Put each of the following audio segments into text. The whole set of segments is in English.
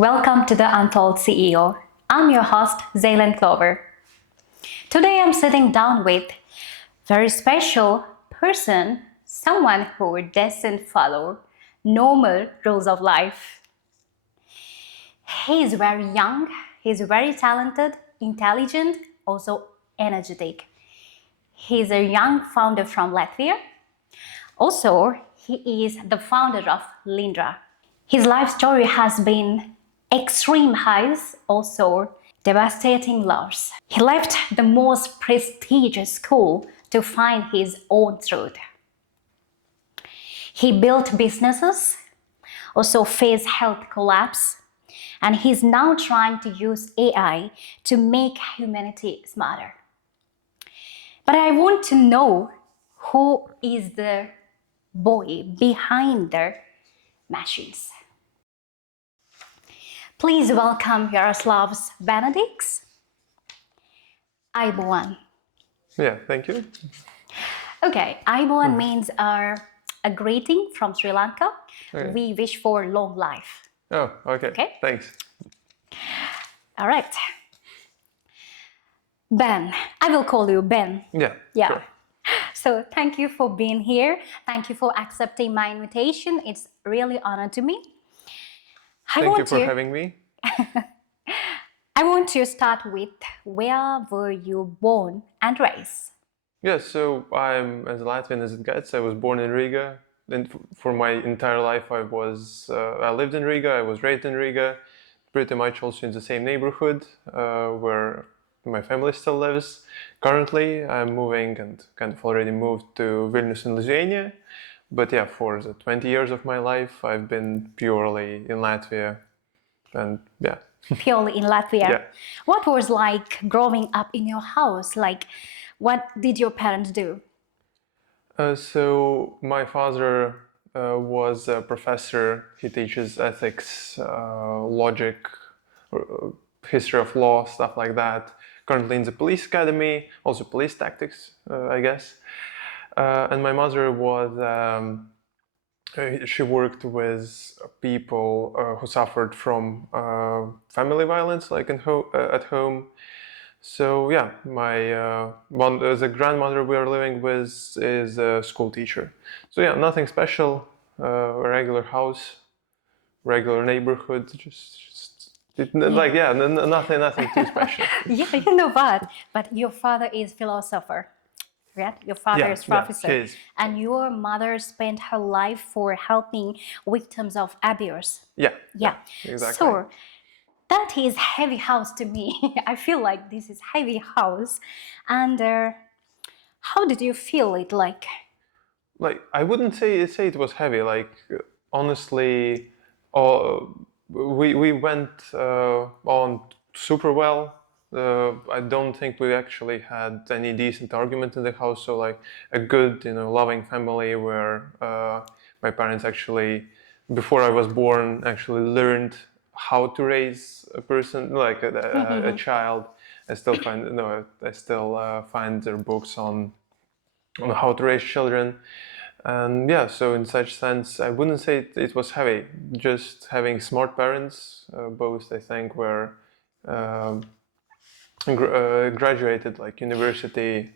Welcome to the Untold CEO. I'm your host, Zaylen Clover. Today I'm sitting down with a very special person, someone who doesn't follow normal rules of life. He's very young, he's very talented, intelligent, also energetic. He's a young founder from Latvia. Also, he is the founder of Lindra. His life story has been extreme highs, also devastating lows. He left the most prestigious school to find his own truth. He built businesses, also faced health collapse, and he's now trying to use AI to make humanity smarter. But I want to know who is the boy behind the machines. Please welcome Jaroslavs Benedikts. Aiboan. Yeah, thank you. Okay, Aiboan means a greeting from Sri Lanka. Okay. We wish for long life. Oh, okay. Okay. Thanks. All right. Ben, I will call you Ben. Yeah. Sure. So thank you for being here. Thank you for accepting my invitation. It's really an honor to me. Thank you for having me. I want to start with, where were you born and raised? Yeah, so I'm as Latvian as it gets. I was born in Riga, and for my entire life I lived in Riga. I was raised in Riga, pretty much also in the same neighborhood where my family still lives. Currently, I'm moving and kind of already moved to Vilnius in Lithuania. But yeah, for the 20 years of my life, I've been purely in Latvia. And yeah. Purely in Latvia. Yeah. What was like growing up in your house? Like, what did your parents do? So my father was a professor. He teaches ethics, logic, history of law, stuff like that. Currently in the police academy, also police tactics, I guess. And my mother was, she worked with people who suffered from family violence, like at home. So yeah, the grandmother we are living with is a school teacher. So yeah, nothing special, a regular house, regular neighborhood, nothing too special. Yeah, you know what? But your father is philosopher, right? Your father is professor, he is. And your mother spent her life for helping victims of abuse. Yeah, Exactly. exactly. So that is heavy house to me. I feel like this is heavy house. And how did you feel it like? Like, I wouldn't say it was heavy. Like, honestly, we went on super well. I don't think we actually had any decent argument in the house. So like a good, loving family where my parents actually, before I was born, actually learned how to raise a person, like a child. I still find their books on how to raise children. And yeah, so in such sense, I wouldn't say it was heavy. Just having smart parents, both I think were graduated like university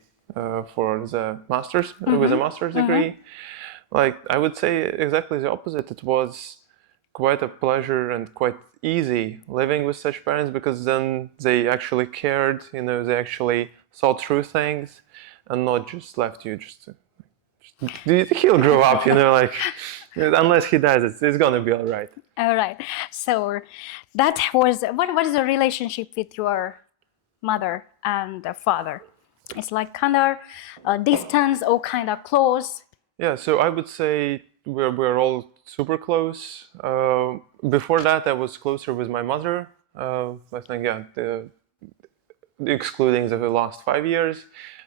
for the masters with a master's degree. Like, I would say exactly the opposite. It was quite a pleasure and quite easy living with such parents, because then they actually cared. They actually thought through things and not just left you just to. He'll grow up, like, unless he does, it's gonna be all right. All right. So that was, what is the relationship with your mother and father? It's like kind of distance or kind of close? Yeah, so I would say we're all super close. Before that, I was closer with my mother. I think, excluding the last 5 years.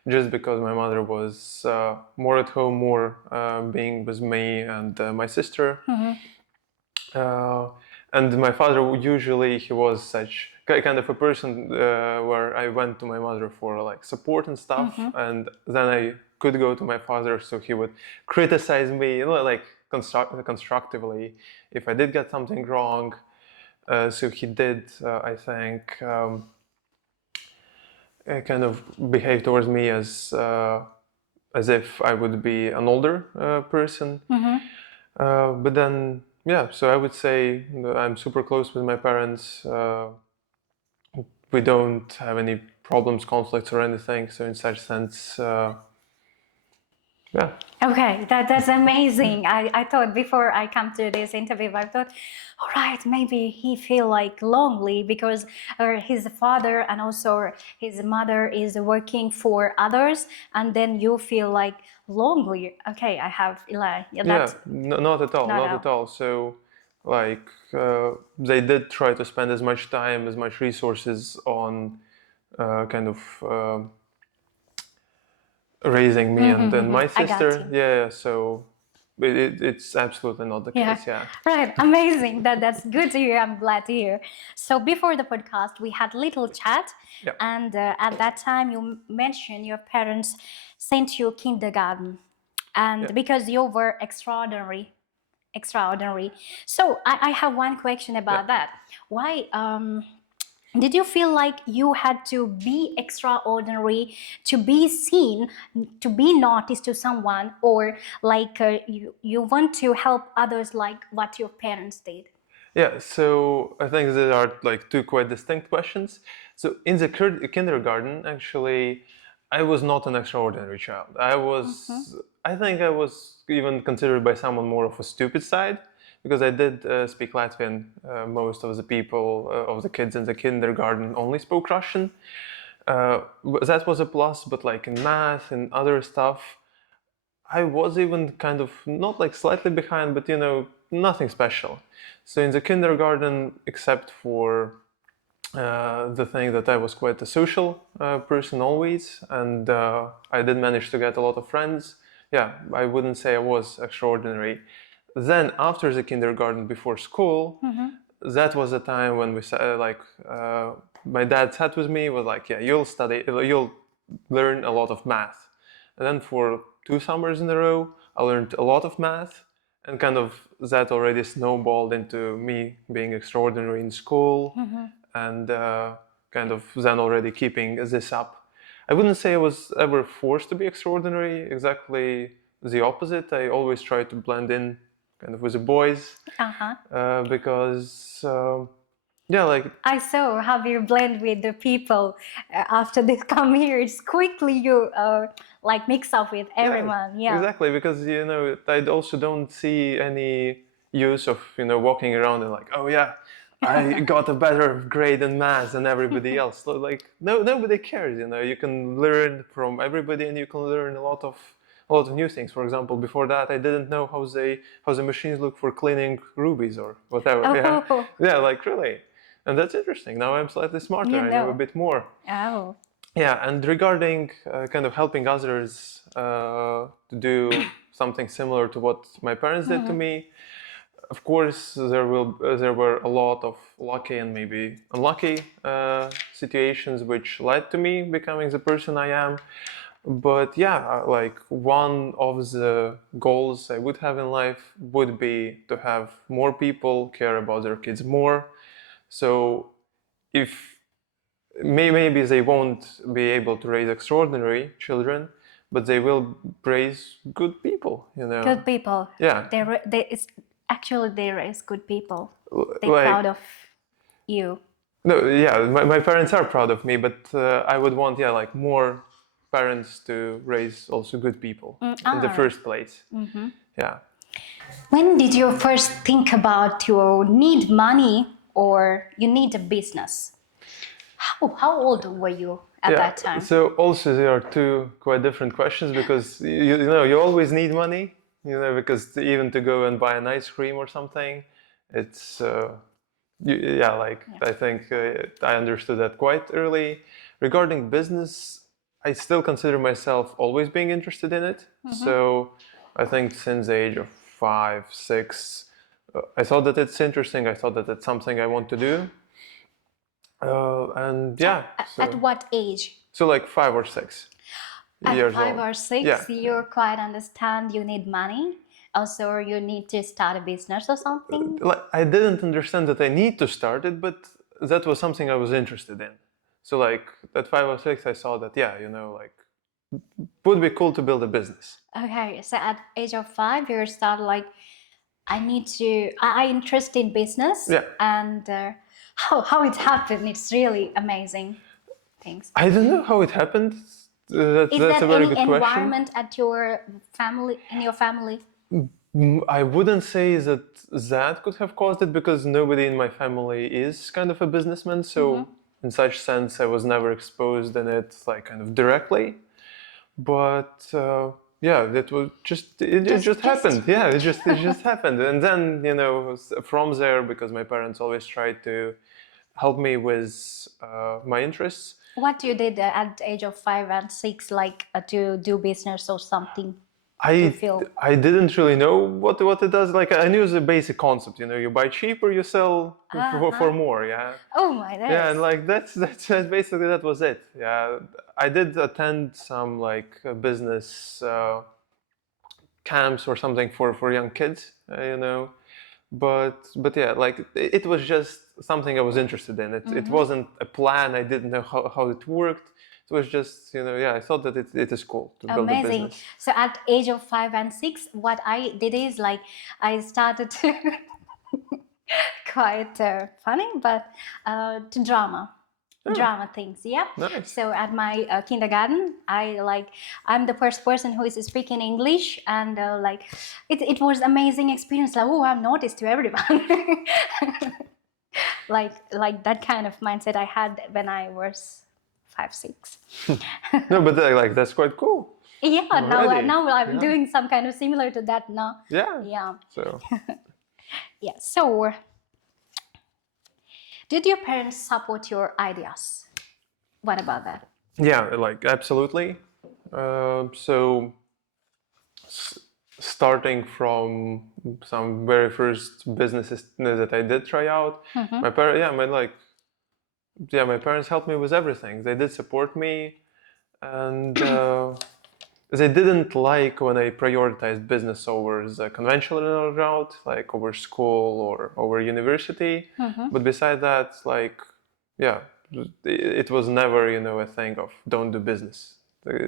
Just because my mother was more at home, more being with me and my sister. And my father, usually he was such kind of a person where I went to my mother for like support and stuff, and then I could go to my father, so he would criticize me, like constructively if I did get something wrong. So he did, I think, kind of behave towards me as if I would be an older person. But then, yeah, so I would say I'm super close with my parents. We don't have any problems, conflicts, or anything. So in such sense, yeah. Okay, that's amazing. I thought before I come to this interview, I thought, all right, maybe he feel like lonely because his father and also his mother is working for others, and then you feel like lonely. Okay, I have Eli. Yeah, that's Not at all, not at all. So, like, they did try to spend as much time, as much resources on kind of raising me and then my I got sister. you. Yeah, so it's absolutely not the case. Yeah. Right, amazing. That's good to hear. I'm glad to hear. So before the podcast, we had little chat, Yeah. and at that time you mentioned your parents sent you kindergarten, and Yeah. because you were extraordinary. So I have one question about that. Why? Did you feel like you had to be extraordinary to be seen, to be noticed to someone, or like you want to help others like what your parents did? Yeah, so I think there are like two quite distinct questions. So in the kindergarten, actually, I was not an extraordinary child. I think I was even considered by someone more of a stupid side because I did speak Latvian. Most of the people, of the kids in the kindergarten only spoke Russian. That was a plus, but like in math and other stuff, I was even kind of not like slightly behind, but nothing special. So in the kindergarten, except for the thing that I was quite a social person always, and I did manage to get a lot of friends. Yeah, I wouldn't say I was extraordinary. Then after the kindergarten, before school, that was a time when my dad sat with me, was like, yeah, you'll learn a lot of math. And then for 2 summers in a row, I learned a lot of math, and kind of that already snowballed into me being extraordinary in school, and kind of then already keeping this up. I wouldn't say I was ever forced to be extraordinary, exactly the opposite. I always tried to blend in kind of with the boys, because yeah, like I saw how you blend with the people after they come here. It's quickly you like mix up with everyone. Yeah. exactly, because I also don't see any use of walking around and like, oh yeah, I got a better grade in math than everybody else. So, like, nobody cares. You can learn from everybody, and you can learn a lot of new things. For example, before that, I didn't know how the machines look for cleaning rubies or whatever. Oh. Yeah, like really, and that's interesting. Now I'm slightly smarter. I know a bit more. Oh. Yeah, and regarding kind of helping others to do something similar to what my parents did to me, of course, there were a lot of lucky and maybe unlucky situations which led to me becoming the person I am. But yeah, like one of the goals I would have in life would be to have more people care about their kids more. So if maybe they won't be able to raise extraordinary children, but they will raise good people. Good people. Yeah. They raise good people. They're Like, proud of you. no, yeah, my parents are proud of me, but I would want, yeah, like more parents to raise also good people in the first place. Yeah. When did you first think about you need money or you need a business? How old were you at that time? So also there are two quite different questions because you always need money, because even to go and buy an ice cream or something, it's I think I understood that quite early. Regarding business, I still consider myself always being interested in it. So I think since the age of 5, 6, I thought that it's interesting. I thought that it's something I want to do. And yeah. At what age? So like 5 or 6 At years 5 old. or 6, Yeah. you quite understand you need money. Also, you need to start a business or something? Like, I didn't understand that I need to start it, but that was something I was interested in. So like at 5 or 6, I saw that, yeah, like would be cool to build a business. Okay, so at age of 5, you start like, I interested in business. Yeah. And how it happened, it's really amazing things. I don't know how it happened. Is That's there a very any good question. environment at your family, in your family? I wouldn't say that could have caused it, because nobody in my family is kind of a businessman. So in such sense, I was never exposed in it like kind of directly. But yeah, that was it just happened. Yeah, it just happened. And then from there, because my parents always tried to help me with my interests. What you did at the age of 5 and 6, like to do business or something? I feel- I didn't really know what it does. Like, I knew the basic concept. You buy cheap or you sell for more. Yeah. Oh my days. Yeah, and like that's basically that was it. Yeah, I did attend some like business camps or something for young kids. But yeah, like it was just something I was interested in. It wasn't a plan. I didn't know how it worked. It was just, yeah, I thought that it is cool to build a Amazing. business. So at age of 5 and 6, what I did is like I started to quite funny, but to drama things. Yeah. Nice. So at my kindergarten, I'm the first person who is speaking English, and like it was amazing experience. Like, oh, I'm noticed to everyone. like that kind of mindset I had when I was 5, 6. No, but like that's quite cool. Yeah, Already. now I'm Yeah. doing some kind of similar to that now. Yeah. Yeah. So Yeah. So, did your parents support your ideas? What about that? yeah, like absolutely. So starting from some very first businesses that I did try out, my parents helped me with everything. They did support me, and they didn't like when I prioritized business over the conventional route, like over school or over university. But beside that, like, yeah, it was never, a thing of don't do business.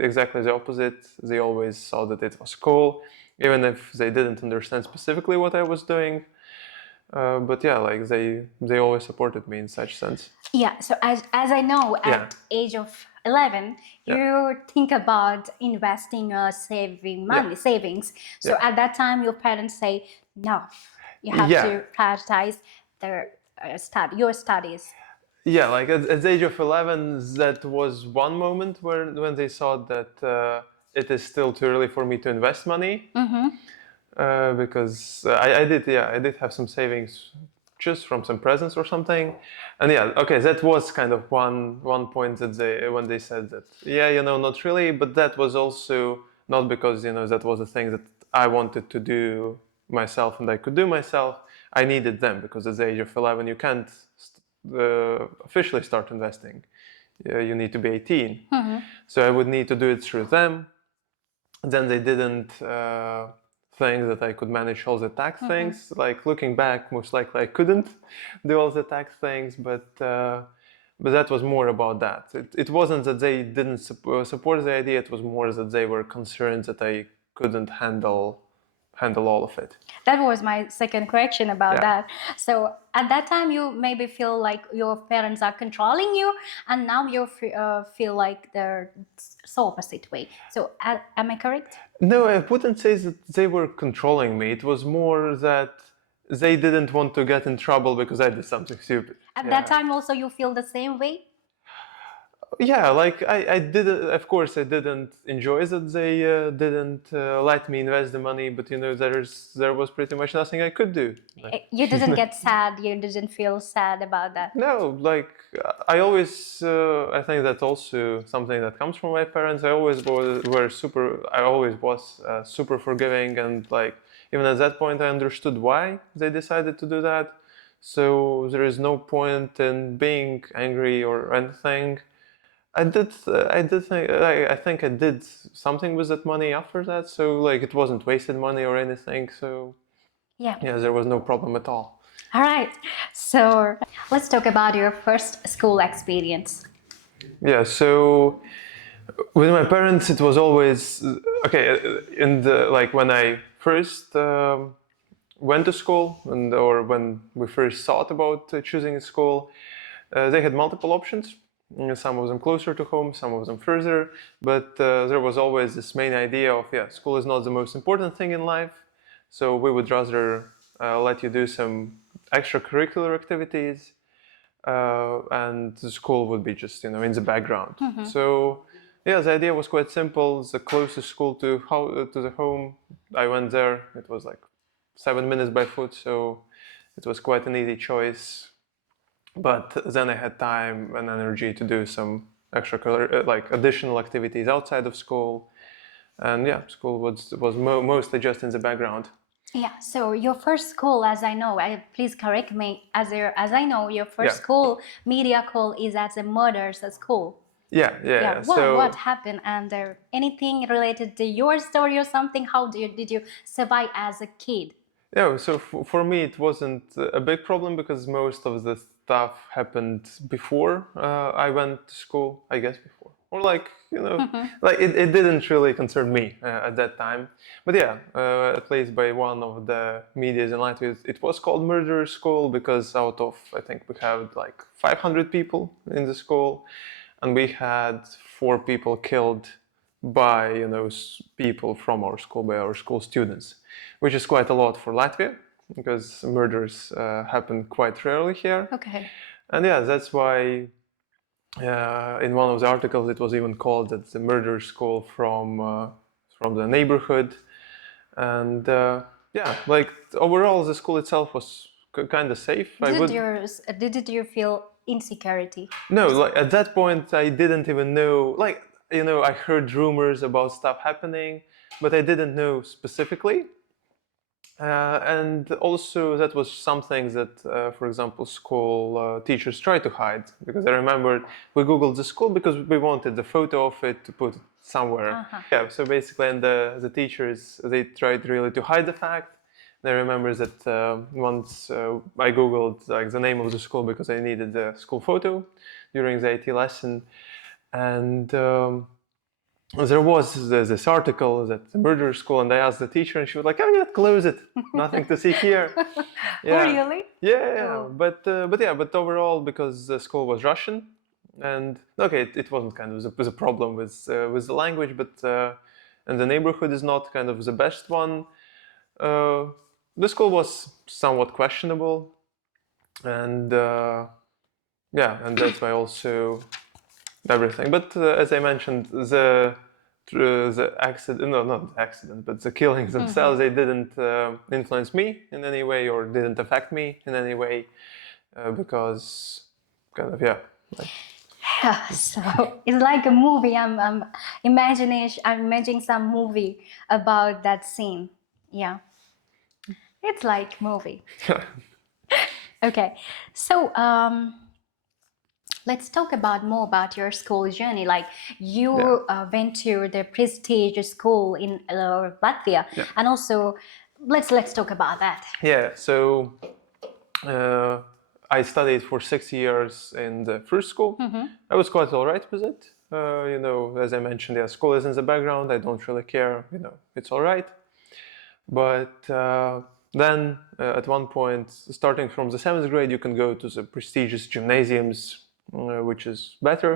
Exactly the opposite. They always saw that it was cool, even if they didn't understand specifically what I was doing. But yeah, like they always supported me in such sense. Yeah. So as I know, at age of 11, you think about investing or saving money, savings. So at that time, your parents say, no, you have to prioritize your studies. Yeah, like at the age of 11, that was one moment when they saw that it is still too early for me to invest money. Because I did have some savings just from some presents or something. And yeah, okay, that was kind of one point that when they said that, not really, but that was also not because, that was a thing that I wanted to do myself and I could do myself. I needed them, because at the age of 11, you can't officially start investing. You need to be 18. So I would need to do it through them. Then they didn't think that I could manage all the tax things. Like, looking back, most likely I couldn't do all the tax things, but that was more about that. It wasn't that they didn't support the idea. It was more that they were concerned that I couldn't handle all of it. That was my second question about that. So at that time, you maybe feel like your parents are controlling you, and now you feel like they're so opposite way. So am I correct? No, I wouldn't say that they were controlling me. It was more that they didn't want to get in trouble because I did something stupid. At that time also you feel the same way? Yeah, like I did. Of course, I didn't enjoy that they didn't let me invest the money, but there was pretty much nothing I could do. You didn't get sad. You didn't feel sad about that. No, like I always. I think that's also something that comes from my parents. I always was super forgiving, and like even at that point, I understood why they decided to do that. So there is no point in being angry or anything. I did think I think I did something with that money after that, so like it wasn't wasted money or anything. So Yeah. there was no problem at all. All right. So let's talk about your first school experience. Yeah. So with my parents, it was always okay. In the like when I first went to school, or when we first thought about choosing a school, they had multiple options. Some of them closer to home, some of them further. But there was always this main idea of school is not the most important thing in life. So we would rather let you do some extracurricular activities, and the school would be just in the background. So the idea was quite simple. The closest school to the home, I went there. It was like 7 minutes by foot, so it was quite an easy choice. But then I had time and energy to do some extracurricular, like additional activities outside of school, and school was mostly just in the background. Yeah, so your first school, as I know, please correct me, as I know, your first Yeah. school, media school, is at the murder's school. Yeah. What happened? And anything related to your story or something? How did you survive as a kid? Yeah, so for me it wasn't a big problem because most of the stuff happened before I went to school, I guess before. Or like it didn't really concern me at that time. But at least by one of the medias in Latvia, it was called Murder School because out of, I think we had like 500 people in the school, and we had 4 people killed by people from our school, by our school students, which is quite a lot for Latvia because murders happen quite rarely here. Okay. And that's why in one of the articles it was even called that the murder school from the neighborhood. And like overall the school itself was kind of safe. Did you feel insecurity? No, like at that point I didn't even know, like I heard rumors about stuff happening, but I didn't know specifically. And also that was something that, for example, school teachers try to hide, because I remember we Googled the school because we wanted the photo of it to put it somewhere. Yeah, so basically, and the teachers, they tried really to hide the fact. And I remember that once I Googled like the name of the school because I needed the school photo during the IT lesson, and there was this article that the murder school, and I asked the teacher, and she was like, "Oh yeah, close it. Nothing to see here." Yeah. Really? Yeah. Oh. But overall, because the school was Russian, and okay, it wasn't kind of the problem with the language, but and the neighborhood is not kind of the best one. The school was somewhat questionable, and and that's why also everything. But as I mentioned, the accident, no, not the accident, but the killings themselves, they didn't influence me in any way or didn't affect me in any way because kind of So it's like a movie. I'm imagining some movie about that scene. Yeah, it's like movie. Okay, so let's talk more about your school journey. Like you went to the prestigious school in Latvia, and also let's talk about that. Yeah. So I studied for 6 years in the first school. I was quite all right with it. As I mentioned, school is in the background. I don't really care. It's all right. But then at one point, starting from the 7th grade, you can go to the prestigious gymnasiums, which is better.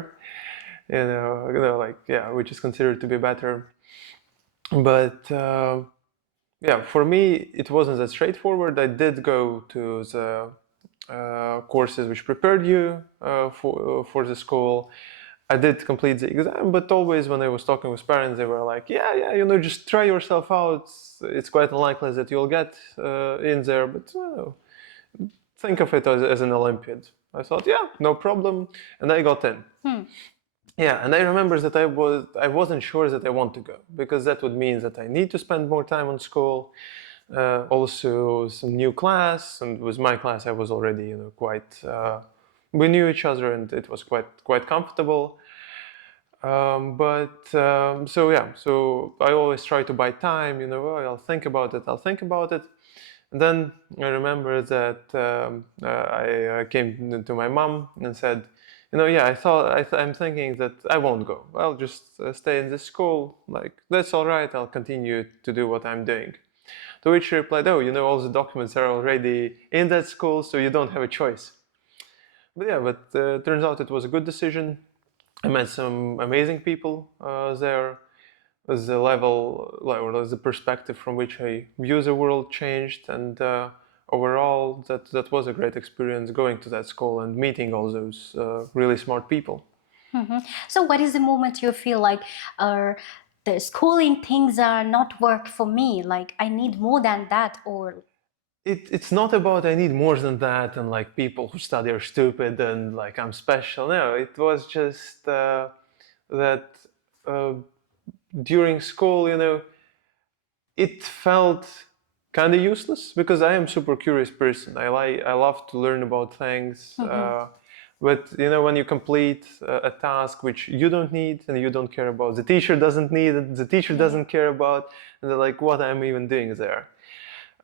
Which is considered to be better. But for me, it wasn't that straightforward. I did go to the courses which prepared you for the school. I did complete the exam, but always when I was talking with parents, they were like, just try yourself out. It's quite unlikely that you'll get in there, but think of it as an Olympiad. I thought, no problem, and I got in. Yeah, and I remember that I wasn't sure that I want to go, because that would mean that I need to spend more time on school. Also some new class, and with my class I was already quite we knew each other, and it was quite comfortable. So I always try to buy time, oh, I'll think about it. And then I remember that I came to my mom and said, I'm thinking that I won't go. I'll just stay in this school. Like, that's all right. I'll continue to do what I'm doing. To which she replied, oh, all the documents are already in that school, so you don't have a choice. But turns out it was a good decision. I met some amazing people there. The level, or the perspective from which I view the world changed, and overall, that was a great experience going to that school and meeting all those really smart people. So what is the moment you feel like the schooling things are not work for me, like I need more than that? Or It's not about I need more than that and like people who study are stupid and like I'm special. No, it was just that uh, during school, it felt kind of useless because I am super curious person. I love to learn about things. But when you complete a task which you don't need and you don't care about, the teacher doesn't need it, the teacher doesn't care about, and they're like, what am I even doing there?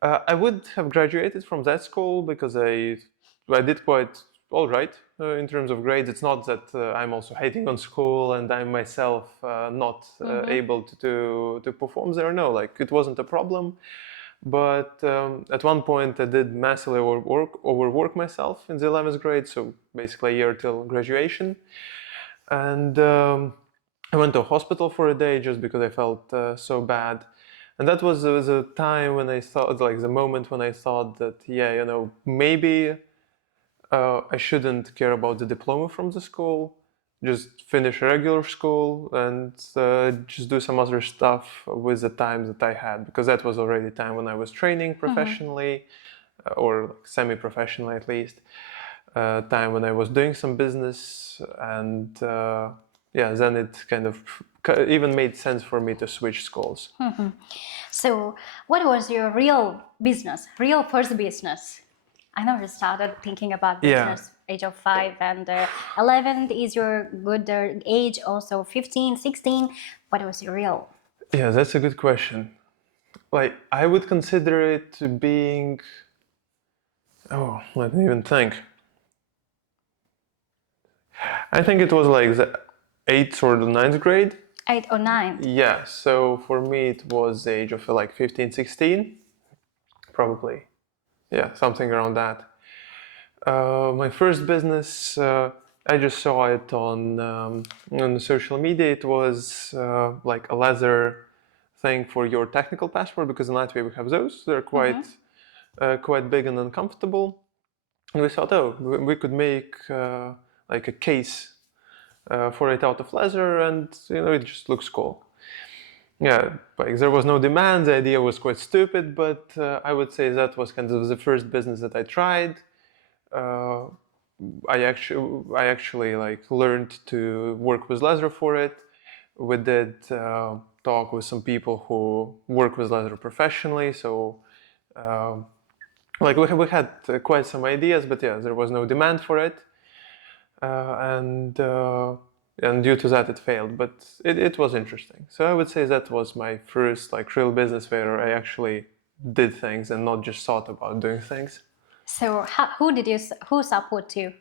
I would have graduated from that school because I did quite all right in terms of grades. It's not that I'm also hating on school and I'm myself not able to perform there. No, like it wasn't a problem. But at one point I did massively overwork myself in the 11th grade, so basically a year till graduation. And I went to a hospital for a day just because I felt so bad. And that was a time when I thought, like the moment when I thought that, maybe I shouldn't care about the diploma from the school, just finish a regular school and just do some other stuff with the time that I had, because that was already time when I was training professionally, or semi-professionally at least, time when I was doing some business, and then it kind of even made sense for me to switch schools. So what was your real first business? I never started thinking about business age of 5, and 11 is your good age, also 15, 16. What was your real? Yeah, that's a good question. Like, I would consider it being, let me even think. I think it was like the 8th or the 9th grade. 8 or 9? Yeah, so for me it was the age of like 15, 16, probably. Yeah, something around that. My first business, I just saw it on social media. It was like a leather thing for your technical passport, because in Latvia we have those. They're quite big and uncomfortable. And we thought, we could make like a case for it out of leather, and it just looks cool. Yeah, like there was no demand. The idea was quite stupid, but I would say that was kind of the first business that I tried. I actually like learned to work with leather for it. We did talk with some people who work with leather professionally, so like we had quite some ideas, but yeah, there was no demand for it, and due to that it failed. But it was interesting. So I would say that was my first like real business where I actually did things and not just thought about doing things. So who supports you?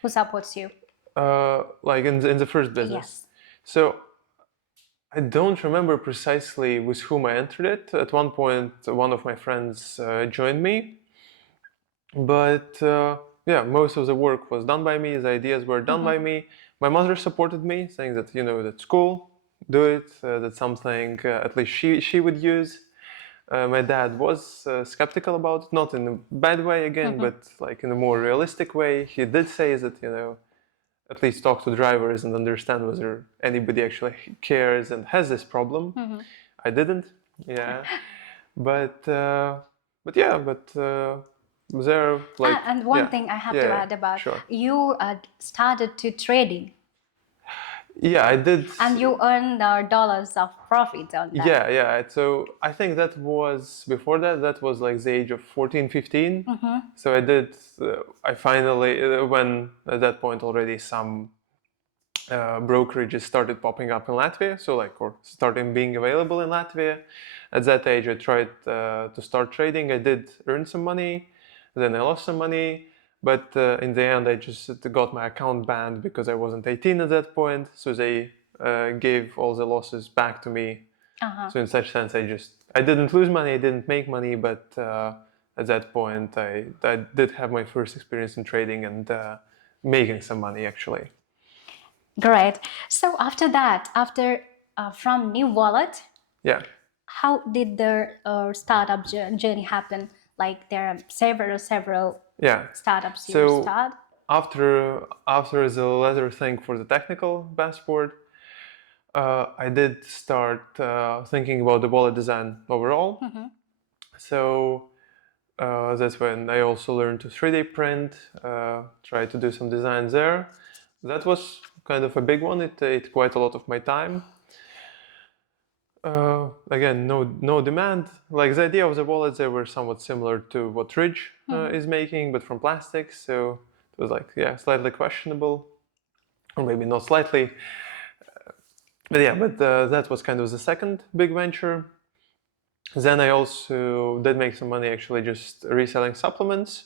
Who supports you? Like in the first business. Yes. So I don't remember precisely with whom I entered it. At one point, one of my friends joined me, but most of the work was done by me. The ideas were done by me. My mother supported me, saying that that's cool, do it. That's something at least she would use. My dad was skeptical about it, not in a bad way again, but like in a more realistic way. He did say that at least talk to drivers and understand whether anybody actually cares and has this problem. I didn't, yeah, but there like. And one thing I have to add about, you started to trading. Yeah, I did. And you earned dollars of profit on that. Yeah. So I think that was before that. That was like the age of 14, 15. So I did. I finally, when at that point already some brokerages started popping up in Latvia, or starting being available in Latvia. At that age, I tried to start trading. I did earn some money, then I lost some money, but in the end, I just got my account banned because I wasn't 18 at that point. So they gave all the losses back to me. So in such sense, I didn't lose money, I didn't make money, but at that point, I did have my first experience in trading and making some money actually. Great. So after that, from new wallet, Yeah. how did the startup journey happen? Like there are several startups you start. After the leather thing for the technical passport, I did start thinking about the wallet design overall. So that's when I also learned to 3D print, try to do some designs there. That was kind of a big one. It ate quite a lot of my time. Again, no demand. Like the idea of the wallets, they were somewhat similar to what Ridge is making, but from plastic. So it was slightly questionable, or maybe not slightly. But that was kind of the second big venture. Then I also did make some money actually just reselling supplements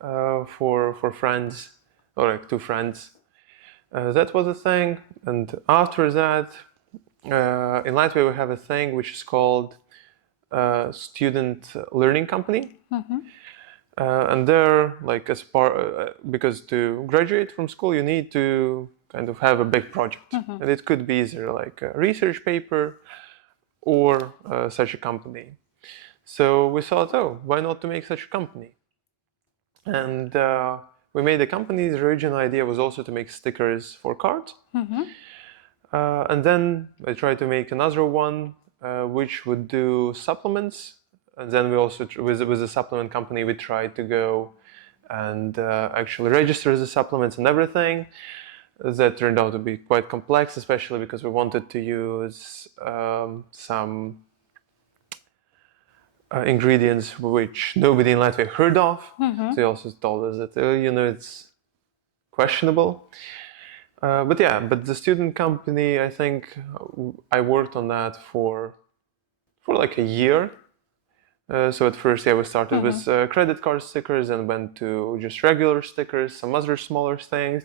for friends, or like 2 friends. That was a thing. And after that, in Latvia we have a thing which is called student learning company. And there, like because to graduate from school you need to kind of have a big project. And it could be either like a research paper or such a company. So we thought, why not to make such a company? And we made a company. The original idea was also to make stickers for cards. And then I tried to make another one which would do supplements. And then we also, with the supplement company, we tried to go and actually register the supplements and everything. That turned out to be quite complex, especially because we wanted to use some ingredients which nobody in Latvia heard of. So they also told us that, it's questionable. But the student company, I think I worked on that for like a year. So at first, we started with credit card stickers and went to just regular stickers, some other smaller things.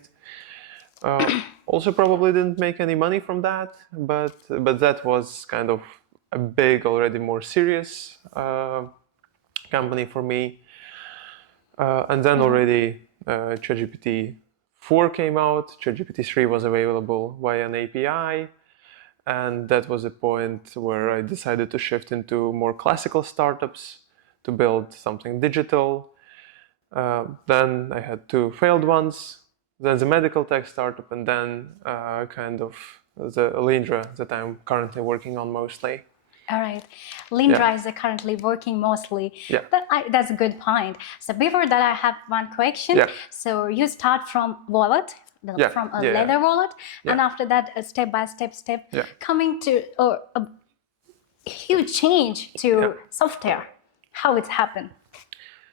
Also probably didn't make any money from that, but that was kind of a big, already more serious company for me. And then already ChatGPT 4 came out, ChatGPT 3 was available via an API, and that was a point where I decided to shift into more classical startups to build something digital. Then I had 2 failed ones, then the medical tech startup, and then kind of the Lindra that I'm currently working on mostly. All right. Lindra is currently working mostly. Yeah. That's a good point. So before that, I have one question. Yeah. So you start from wallet, from a leather wallet, and after that, step by step, coming to a huge change to software. How it happened?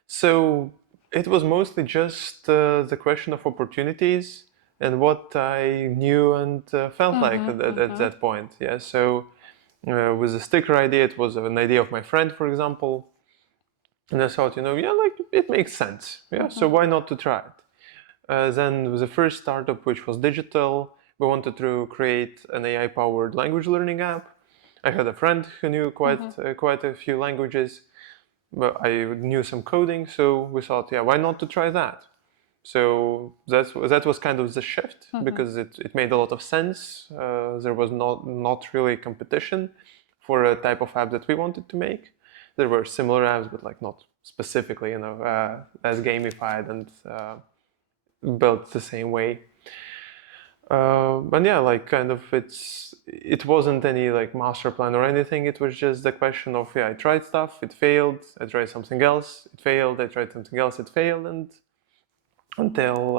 So it was mostly just the question of opportunities and what I knew and felt like at that point. Yeah. So with the sticker idea, it was an idea of my friend, for example, and I thought, it makes sense. Yeah. So why not to try it? Then with the first startup, which was digital, we wanted to create an AI-powered language learning app. I had a friend who knew quite a few languages, but I knew some coding, so we thought, why not to try that? So that was kind of the shift, because it made a lot of sense. There was not really competition for a type of app that we wanted to make. There were similar apps, but like not specifically, as gamified and built the same way. It wasn't any like master plan or anything. It was just the question of, I tried stuff, it failed. I tried something else, it failed. I tried something else, it failed, and until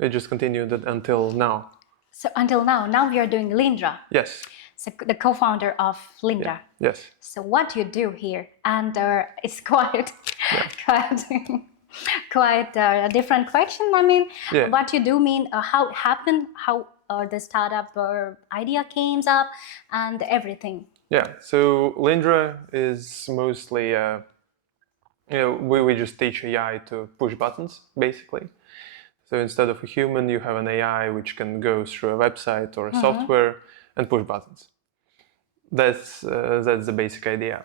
it just continued until now. So until now we are doing Lindra. Yes. So the co-founder of Lindra. Yeah. Yes. So what you do here, and it's quite a different question. I mean, what you do mean, how it happened, how the startup or idea came up and everything? Yeah, so Lindra is mostly, we just teach AI to push buttons, basically. So instead of a human, you have an AI which can go through a website or a software and push buttons. That's the basic idea.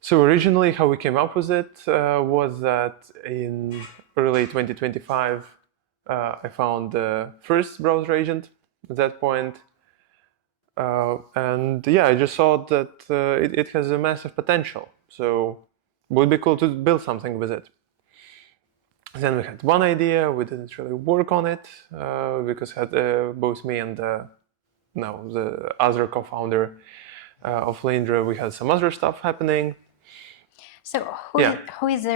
So originally, how we came up with it was that in early 2025, I found the first browser agent at that point. And yeah, I just thought that it has a massive potential. So it would be cool to build something with it. Then we had one idea, we didn't really work on it because had both me and the other co-founder of Lindra, we had some other stuff happening. So who is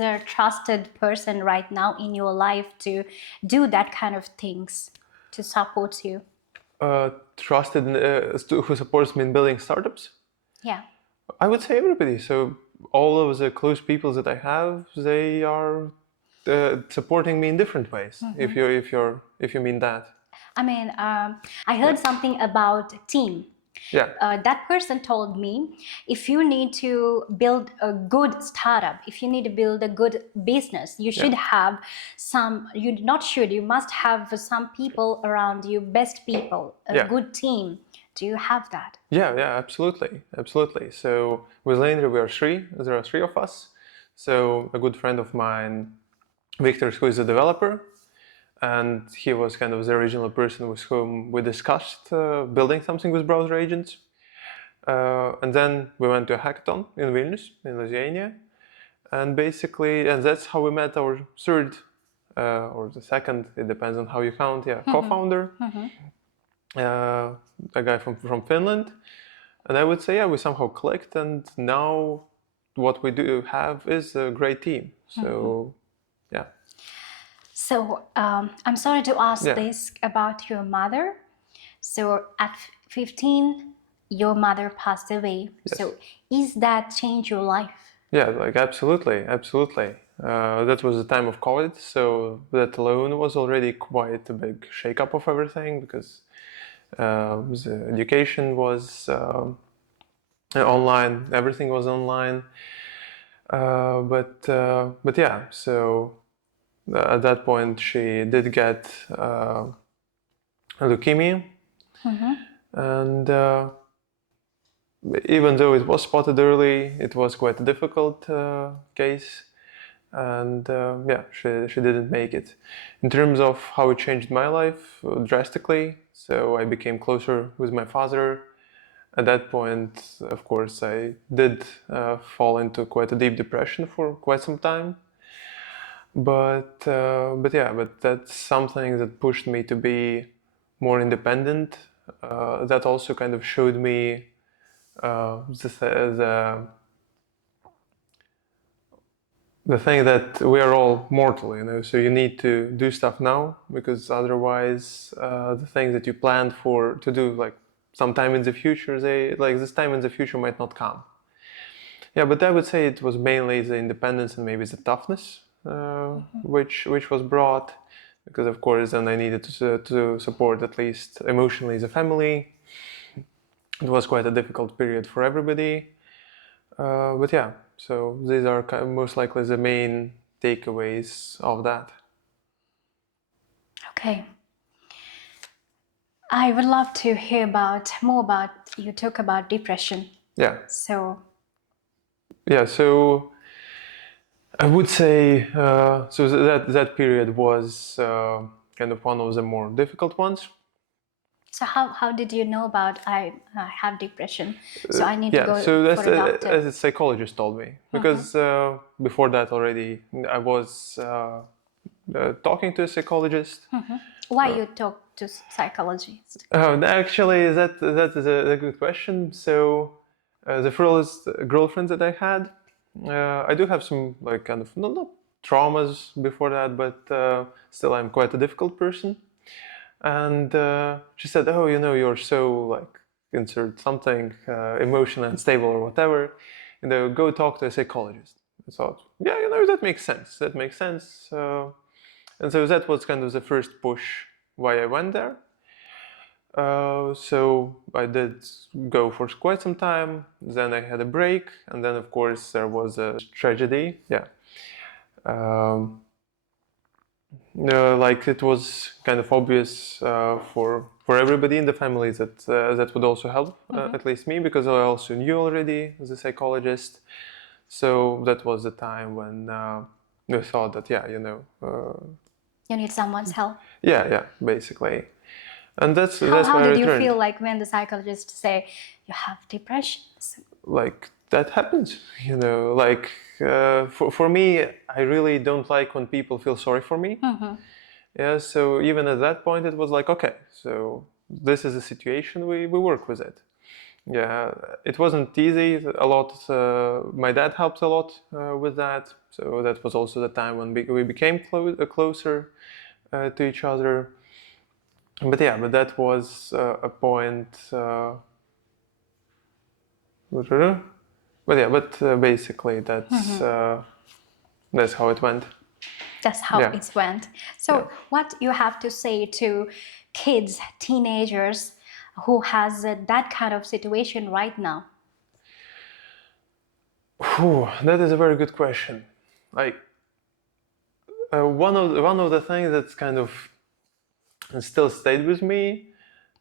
a trusted person right now in your life to do that kind of things, to support you? Trusted who supports me in building startups? Yeah. I would say everybody. So all of the close people that I have, they are supporting me in different ways. If you mean that. I mean, I heard something about team. Yeah. That person told me, if you need to build a good startup, if you need to build a good business, you should have you must have some people around you, best people, a good team. Do you have that? Yeah, absolutely. So with Lindra, there are three of us. So a good friend of mine, Victor, who is a developer, and he was kind of the original person with whom we discussed building something with browser agents. And then we went to a hackathon in Vilnius, in Lithuania. And that's how we met our third or the second, it depends on how you count, co-founder, a guy from Finland. And I would say, we somehow clicked, and now what we do have is a great team. So, yeah. So I'm sorry to ask this about your mother. So at 15, your mother passed away. Yes. So is that change your life? Yeah, like absolutely. That was the time of COVID, so that alone was already quite a big shake-up of everything, because the education was online, everything was online. But yeah, so at that point she did get leukemia, and even though it was spotted early, it was quite a difficult case, and she didn't make it. In terms of how it changed my life, drastically. So I became closer with my father. At that point, of course, I did fall into quite a deep depression for quite some time. But that's something that pushed me to be more independent. That also kind of showed me the thing that we are all mortal, so you need to do stuff now, because otherwise the things that you planned to do like sometime in the future, this time in the future might not come. Yeah, but I would say it was mainly the independence and maybe the toughness which was brought, because of course then I needed to support at least emotionally the family. It was quite a difficult period for everybody. But yeah, so these are most likely the main takeaways of that. Okay. I would love to hear more about, you talk about depression. Yeah. So I would say so that period was kind of one of the more difficult ones. So how did you know about I have depression? So I need to go so that's for a doctor. as a psychologist told me, because before that already I was talking to a psychologist. Why you talk to psychologist? Actually, that is a good question. So the first girlfriend that I had, I do have some like kind of not traumas before that, but still I'm quite a difficult person. And she said, "Oh, you're so like insert something emotional and stable or whatever. Go talk to a psychologist." I thought, yeah, that makes sense. That makes sense. And so that was kind of the first push why I went there. So I did go for quite some time. Then I had a break, and then of course there was a tragedy. Yeah. Like it was kind of obvious for everybody in the family that that would also help, at least me, because I also knew already the psychologist. So that was the time when we thought that You need someone's help. yeah, basically. And that's How why I did you returned. feel like when the psychologist say you have depression? Like that happens, like for me, I really don't like when people feel sorry for me. Yeah, so even at that point it was like, okay, so this is a situation, we work with it. Yeah, it wasn't easy a lot. My dad helped a lot with that, so that was also the time when we became closer to each other. But yeah, but that was a point. But yeah, basically that's how it went. That's how Yeah. it went. So what you have to say to kids, teenagers who has that kind of situation right now? Whew, that is a very good question. Like one of the things that's kind of still stayed with me,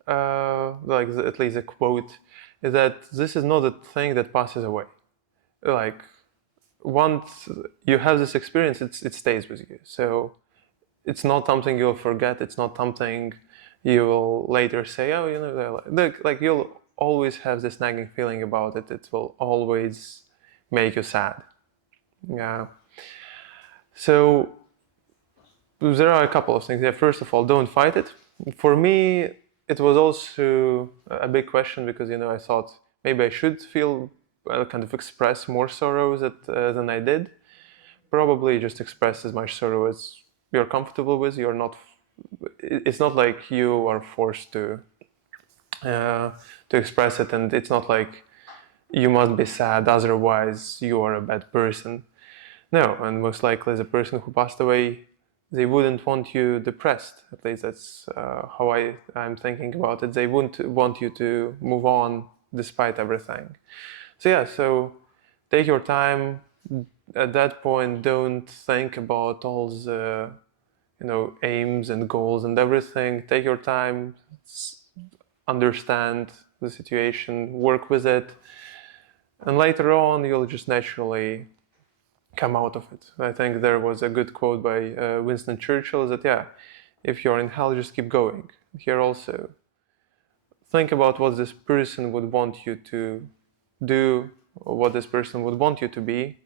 at least a quote, is that this is not a thing that passes away. Like once you have this experience, it stays with you. So it's not something you'll forget. It's not something you will later say, oh, like you'll always have this nagging feeling about it. It will always make you sad. Yeah. So there are a couple of things. Yeah, first of all, don't fight it. For me, it was also a big question because I thought maybe I should feel kind of express more sorrows than I did. Probably just express as much sorrow as you're comfortable with. You're not. It's not like you are forced to express it, and it's not like you must be sad, otherwise you are a bad person. No, and most likely the person who passed away, they wouldn't want you depressed. At least that's how I'm thinking about it. They wouldn't want you to move on despite everything. So yeah, so take your time. At that point, don't think about all the aims and goals and everything. Take your time, understand the situation, work with it, and later on you'll just naturally come out of it. I think there was a good quote by Winston Churchill that if you're in hell, just keep going. Here also, think about what this person would want you to do, or what this person would want you to be,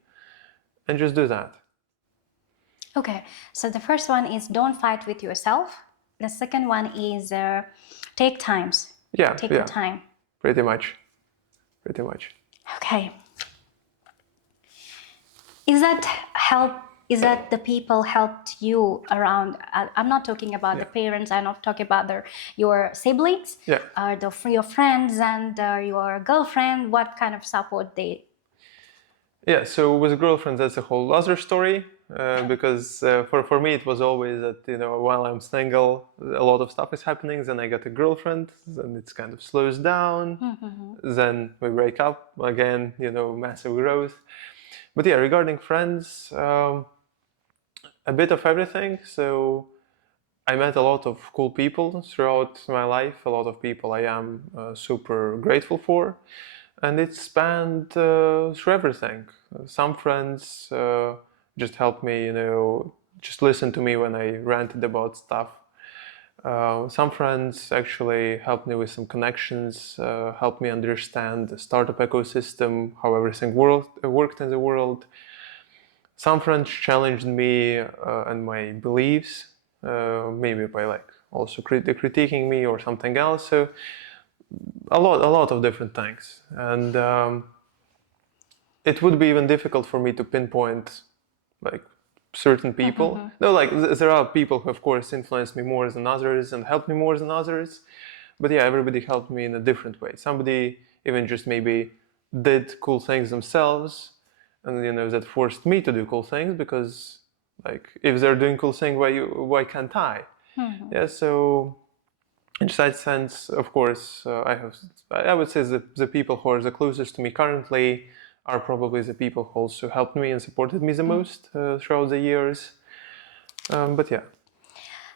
and just do that. Okay, so the first one is don't fight with yourself. The second one is take times. Take your time. Pretty much. Okay. Is that the people helped you around? I'm not talking about the parents. I'm not talking about your siblings. Your friends and your girlfriend. What kind of support they? Yeah, so with girlfriends, that's a whole other story. Because for me, it was always that while I'm single, a lot of stuff is happening. Then I get a girlfriend, then it's kind of slows down. Then we break up again. Massive growth. But yeah, regarding friends, a bit of everything. So I met a lot of cool people throughout my life. A lot of people I am super grateful for, and it spanned through everything. Some friends just helped me, just listen to me when I ranted about stuff. Some friends actually helped me with some connections, helped me understand the startup ecosystem, how everything worked in the world. Some friends challenged me and my beliefs, maybe by also critiquing me or something else. So a lot of different things, and it would be even difficult for me to pinpoint certain people. No, there are people who of course influenced me more than others and helped me more than others, but yeah, everybody helped me in a different way. Somebody even just maybe did cool things themselves, and that forced me to do cool things, because if they're doing cool things, why can't I? Yeah, so in that sense, of course, I would say the people who are the closest to me currently are probably the people who also helped me and supported me the most throughout the years. But yeah.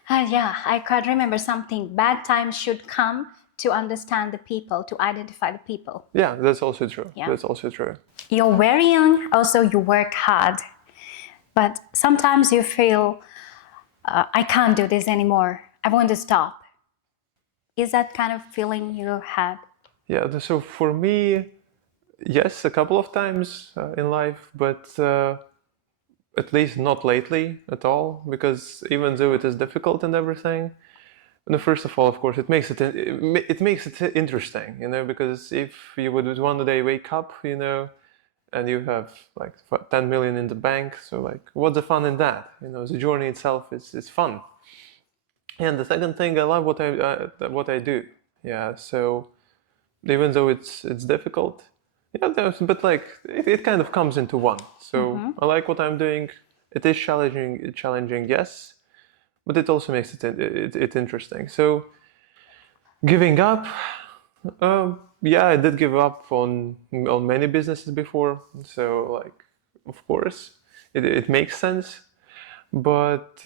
Yeah, I could remember something. Bad times should come to understand the people, to identify the people. Yeah, that's also true. Yeah. That's also true. You're very young, also you work hard, but sometimes you feel, I can't do this anymore. I want to stop. Is that kind of feeling you had? Yeah, so for me, yes, a couple of times in life, but at least not lately at all, because even though it is difficult and everything, first of all, of course, it makes it interesting, because if you would one day wake up, and you have like 10 million in the bank, so like, what's the fun in that? The journey itself is fun. And the second thing, I love what I do. Yeah, so even though it's difficult, yeah, but like it kind of comes into one. So I like what I'm doing. It is challenging, yes, but it also makes it interesting. So giving up, yeah, I did give up on many businesses before. So like, of course, it makes sense, but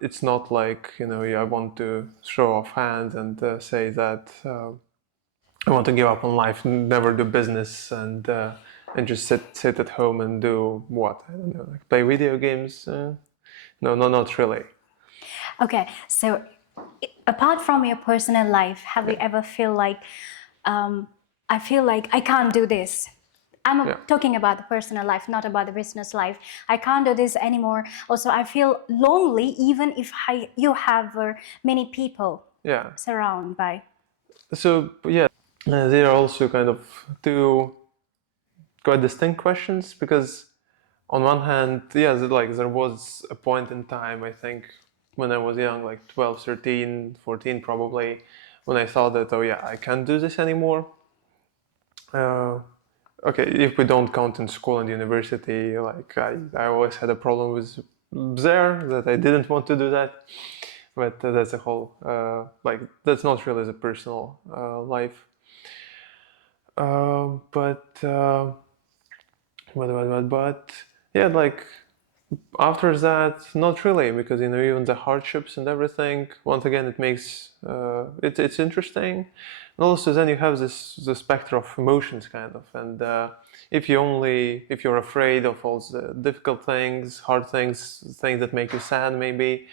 it's not like I want to throw off hands and say that I want to give up on life, never do business, and just sit at home and do what? I don't know, like play video games. No, not really. Okay, so apart from your personal life, have you ever feel like, I feel like I can't do this? I'm talking about the personal life, not about the business life. I can't do this anymore. Also, I feel lonely even if you have many people surrounded by. So yeah, they are also kind of two quite distinct questions, because on one hand, yeah, there was a point in time, I think, when I was young, like 12, 13, 14 probably, when I thought that, oh yeah, I can't do this anymore. Okay, if we don't count in school and university, like I always had a problem with there, that I didn't want to do that. But that's a whole, like, that's not really the personal life. But yeah, like after that, not really, because even the hardships and everything. Once again, it makes it's interesting, and also then you have the spectrum of emotions, kind of. And if you're afraid of all the difficult things, hard things, things that make you sad, maybe,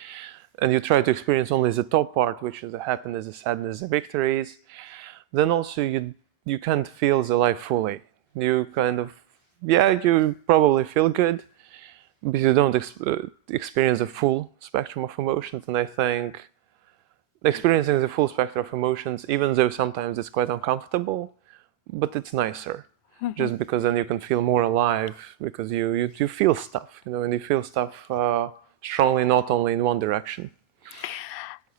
and you try to experience only the top part, which is the happiness, the sadness, the victories, then also you can't feel the life fully. You kind of, yeah, you probably feel good, but you don't experience the full spectrum of emotions. And I think experiencing the full spectrum of emotions, even though sometimes it's quite uncomfortable, but it's nicer. Just because then you can feel more alive, because you feel stuff, and you feel stuff strongly, not only in one direction.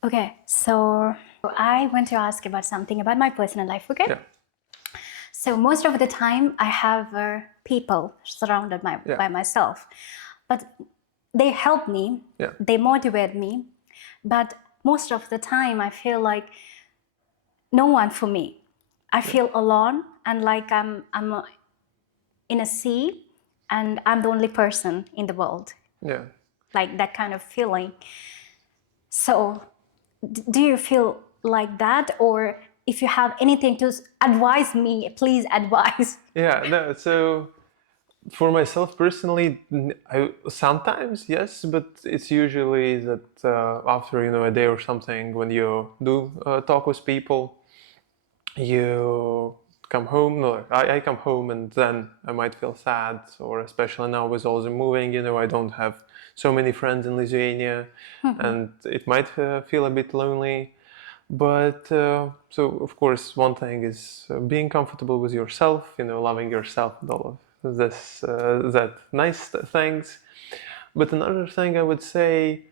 Okay, so I want to ask about something about my personal life, okay? Yeah. So most of the time I have people surrounded by myself, but they help me, they motivate me, but most of the time I feel like no one for me. I feel alone, and like I'm in a sea and I'm the only person in the world. Yeah. Like that kind of feeling. So do you feel like that, or if you have anything to advise me, please advise. Yeah, no, so for myself personally, sometimes yes, but it's usually that after a day or something, when you do talk with people, you come home. No, I come home and then I might feel sad, or especially now with all the moving, I don't have so many friends in Lithuania, and it might feel a bit lonely. But so of course, one thing is being comfortable with yourself, loving yourself and all of this, that nice things. But another thing I would say,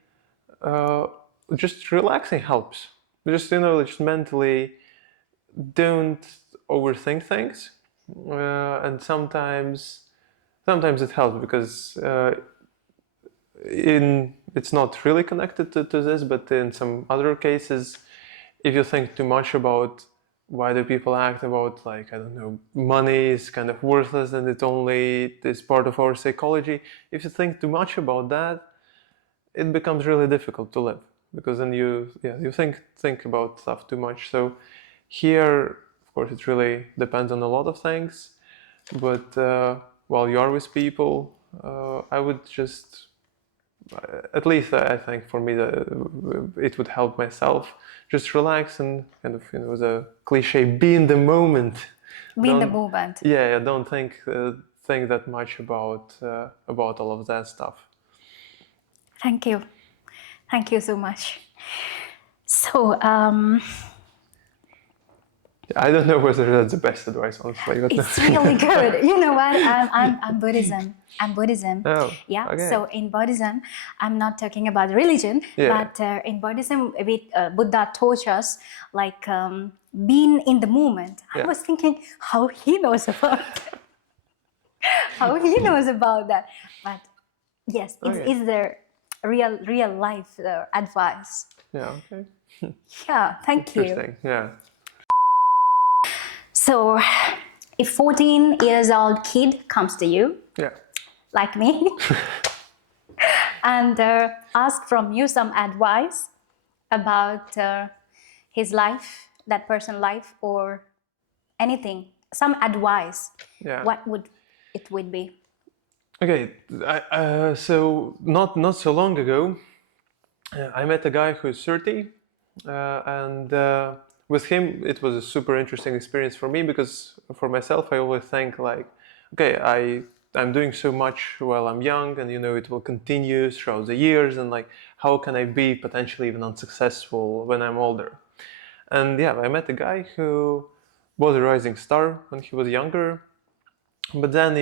just relaxing helps. Just mentally, don't overthink things, and sometimes it helps, because it's not really connected to this, but in some other cases, if you think too much about why do people act about, like, I don't know, money is kind of worthless and it only is part of our psychology. If you think too much about that, it becomes really difficult to live, because then you think about stuff too much. So here, of course, it really depends on a lot of things, but while you are with people, I would just, at least I think for me, it would help myself just relax and kind of, the cliche, be in the moment. Be in the moment. Yeah, don't think that much about all of that stuff. Thank you. Thank you so much. So, I don't know whether that's the best advice, honestly. But it's really good. You know what? I'm Buddhism. I'm Buddhism. Oh, yeah. okay. So in Buddhism, I'm not talking about religion, but in Buddhism, Buddha taught us like being in the moment. I was thinking how he knows about that. But yes, it's the real life advice. Yeah. Okay. Yeah. Thank you. Interesting. Yeah. So, if 14 years old kid comes to you, like me, and ask from you some advice about his life, that person's life, or anything, some advice, what would it be? Okay, so not so long ago, I met a guy who's 30, and with him it was a super interesting experience for me, because for myself I always think like, okay, I'm doing so much while I'm young, and it will continue throughout the years, and like, how can I be potentially even unsuccessful when I'm older? And I met a guy who was a rising star when he was younger, but then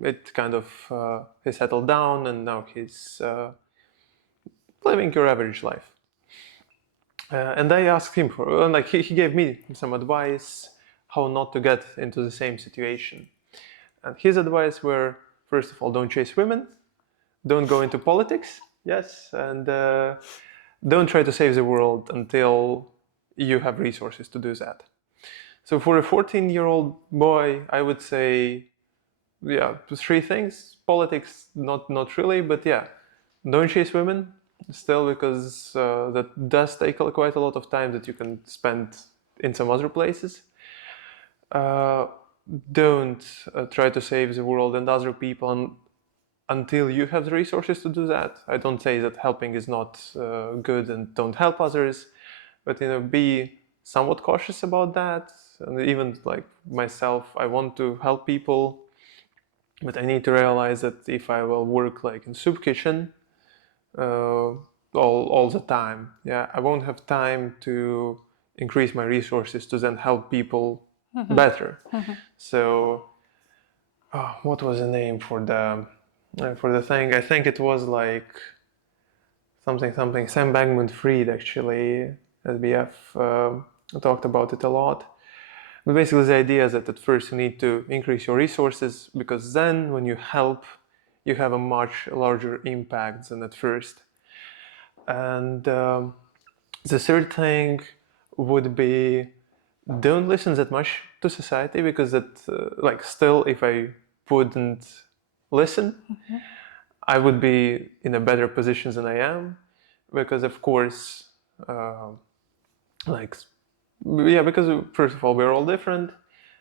it kind of he settled down, and now he's living your average life. And I asked him he gave me some advice how not to get into the same situation. And his advice were, first of all, don't chase women, don't go into politics, and don't try to save the world until you have resources to do that. So for a 14-year-old boy, I would say, three things. Politics, not really, but don't chase women still, because that does take quite a lot of time that you can spend in some other places. Don't try to save the world and other people until you have the resources to do that. I don't say that helping is not good and don't help others, but be somewhat cautious about that. And even like myself, I want to help people, but I need to realize that if I will work like in soup kitchen all the time, I won't have time to increase my resources to then help people better. So what was the name for the thing? I think it was like something Sam Bankman-Fried, actually, SBF talked about it a lot. But basically the idea is that at first you need to increase your resources, because then when you help, you have a much larger impact than at first. And the third thing would be, don't listen that much to society, because still, if I wouldn't listen, I would be in a better position than I am, because of course, because first of all, we're all different,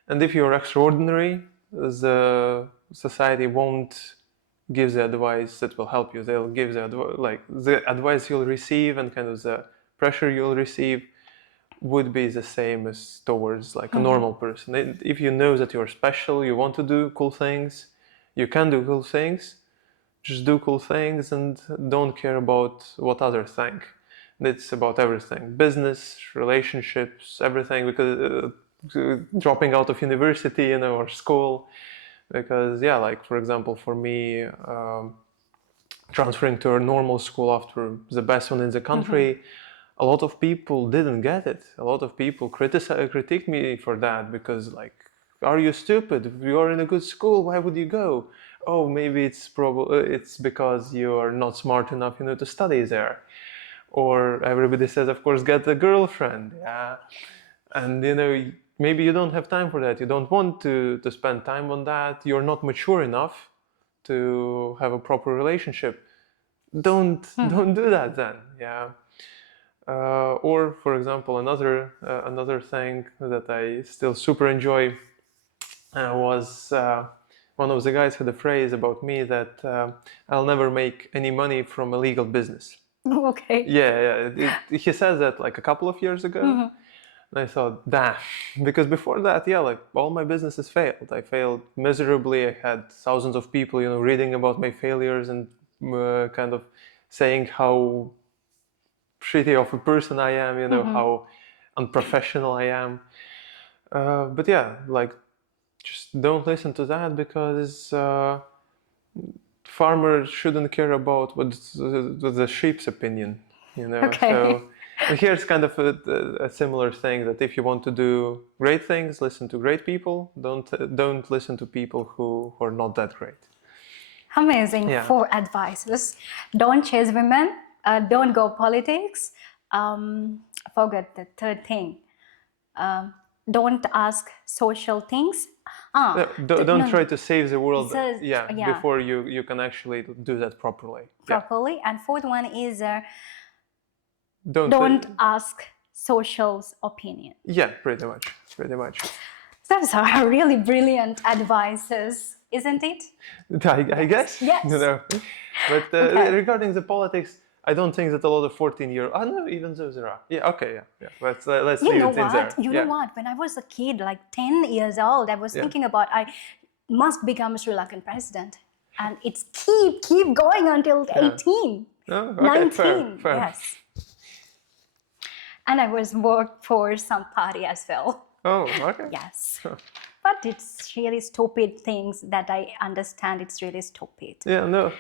and if you're extraordinary, the society won't give the advice that will help you. They'll give the advice you'll receive, and kind of the pressure you'll receive would be the same as towards like a normal person. If you know that you're special, you want to do cool things, you can do cool things, just do cool things and don't care about what others think. It's about everything, business, relationships, everything, because dropping out of university or school, because like for example for me, transferring to a normal school after the best one in the country, a lot of people didn't get it. A lot of people critiqued me for that, because like, are you stupid? You are in a good school, why would you go? Oh, maybe it's because you are not smart enough to study there. Or everybody says, of course, get a girlfriend. Yeah. And maybe you don't have time for that. You don't want to spend time on that. You're not mature enough to have a proper relationship. Don't do that then. Yeah. Or, for example, another thing that I still super enjoy was one of the guys had a phrase about me that I'll never make any money from a legal business. Okay. Yeah. He said that like a couple of years ago. And I thought, damn, because before that, like all my businesses failed. I failed miserably. I had thousands of people, reading about my failures and kind of saying how shitty of a person I am, how unprofessional I am. But yeah, like, just don't listen to that, because farmers shouldn't care about what's the sheep's opinion, Okay. So here's kind of a similar thing, that if you want to do great things, listen to great people. Don't listen to people who are not that great. Amazing. Yeah. 4 advices. Don't chase women. Don't go politics. Forget the third thing. Don't ask social things. Don't try to save the world. Yeah. Before you can actually do that properly. Properly. And fourth one is Don't ask social's opinion. Yeah, pretty much. Those are really brilliant advices, isn't it? I guess. Yes. But Okay. regarding the politics, I don't think that a lot of 14-year. Oh no, even those there are. Yeah. Okay. Yeah. Let's leave it in there. You know what? When I was a kid, like 10 years old, I was thinking about I must become a Sri Lankan president, and it's keep going until 18, Oh, okay, 19. fair. Yes. And I was worked for some party as well. Oh, okay. Yes. But it's really stupid things that I understand. It's really stupid. Yeah. No.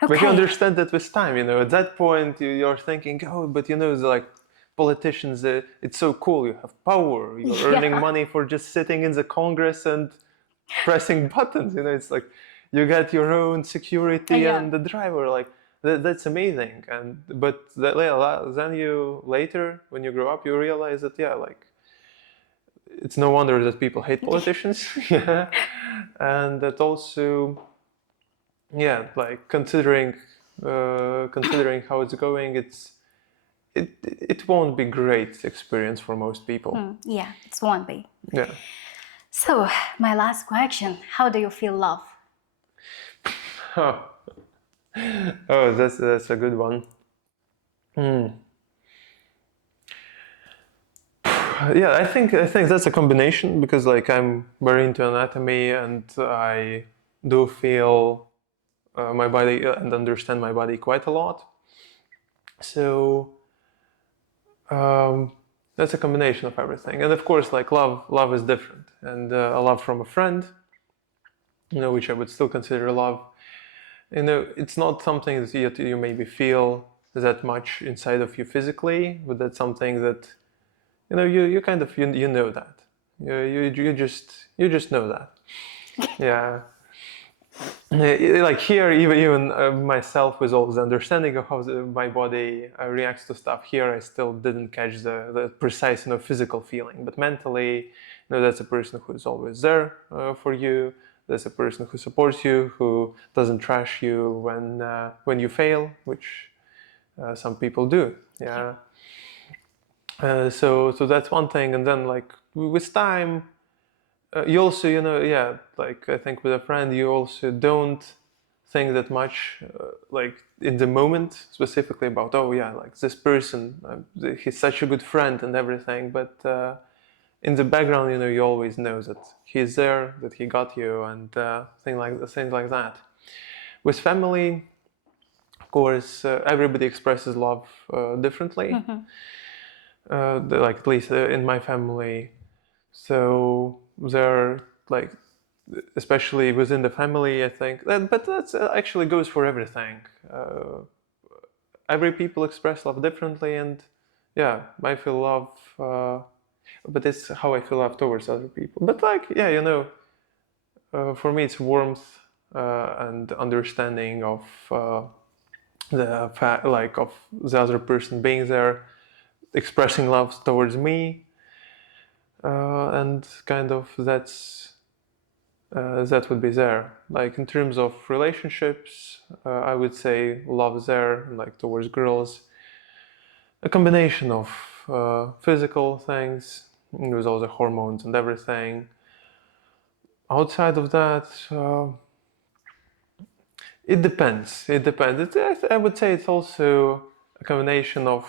But you understand that with time, at that point you're thinking, oh, but like politicians, it's so cool. You have power. You're earning money for just sitting in the Congress and pressing buttons. It's like you get your own security and the driver. Like that's amazing. But then you later, when you grow up, you realize that like it's no wonder that people hate politicians. And that also. Yeah, like considering how it's going, it won't be great experience for most people. Yeah, it won't be. Yeah. So my last question: how do you feel love? Oh, that's a good one. Yeah, I think that's a combination, because like I'm very into anatomy and I do feel my body and understand my body quite a lot. So that's a combination of everything. And of course, like love is different. And a love from a friend, which I would still consider love. It's not something that you maybe feel that much inside of you physically, but that's something that you kind of you know that. You just know that. Yeah. Like here, even myself, with all the understanding of how my body reacts to stuff, here I still didn't catch the precise physical feeling. But mentally, that's a person who's always there for you. That's a person who supports you, who doesn't trash you when you fail, which some people do. Yeah. So that's one thing. And then like with time, you also, like I think with a friend, you also don't think that much, like in the moment, specifically about, oh yeah, like this person, he's such a good friend and everything. But in the background, you always know that he's there, that he got you, and things like that. With family, of course, everybody expresses love differently. Like at least in my family, so they're like, especially within the family, I think but that actually goes for everything. Every people express love differently, and yeah, I feel love, but it's how I feel love towards other people. But like, yeah, for me it's warmth and understanding of the fact like of the other person being there, expressing love towards me, and kind of that would be there. Like in terms of relationships, I would say love there, like towards girls, a combination of physical things with all the hormones and everything. Outside of that, it depends. It depends. I would say it's also a combination of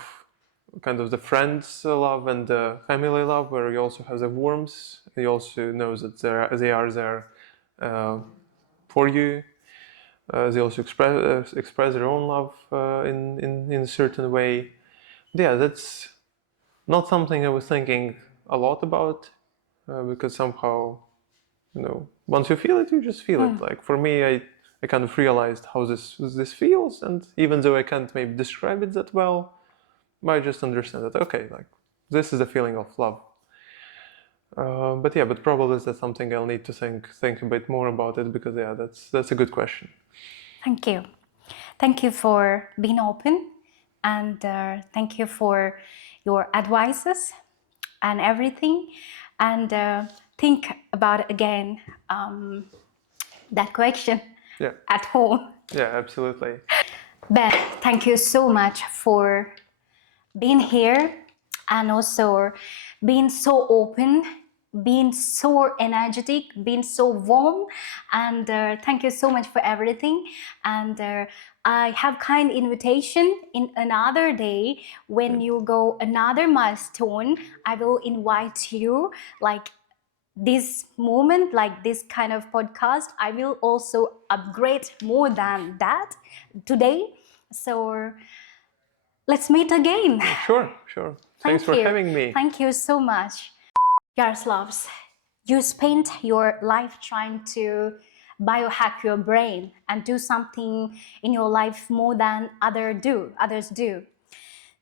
kind of the friends love and the family love, where you also have the warmth. You also know that they are there for you. They also express their own love in a certain way. Yeah, that's not something I was thinking a lot about, because somehow, once you feel it, you just feel it. Like for me, I kind of realized how this feels, and even though I can't maybe describe it that well, I just understand that, okay, like this is the feeling of love. But probably that's something I'll need to think a bit more about it, because that's a good question. Thank you. Thank you for being open, and thank you for your advices and everything. And think about again that question Yeah. at home. Yeah, absolutely. Ben, thank you so much for being here and also being so open, being so energetic, being so warm, and thank you so much for everything. And I have kind invitation in another day when you go another milestone. I will invite you like this moment, like this kind of podcast. I will also upgrade more than that today. So let's meet again. Sure. Thanks for you. having me. Thank you so much. Jaroslavs, you spent your life trying to biohack your brain and do something in your life more than others do.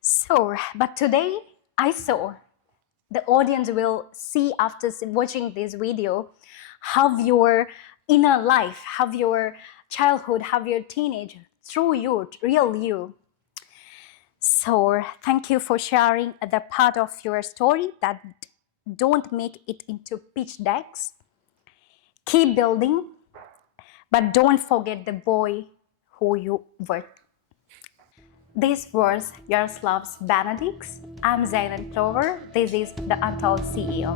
So, but today I saw the audience will see after watching this video how your inner life, how your childhood, how your teenage, true you, real you. So thank you for sharing the part of your story that don't make it into pitch decks. Keep building, but don't forget the boy who you were. This was Jaroslavs Benedikts. I'm Zainab Clover. This is the Untold CEO.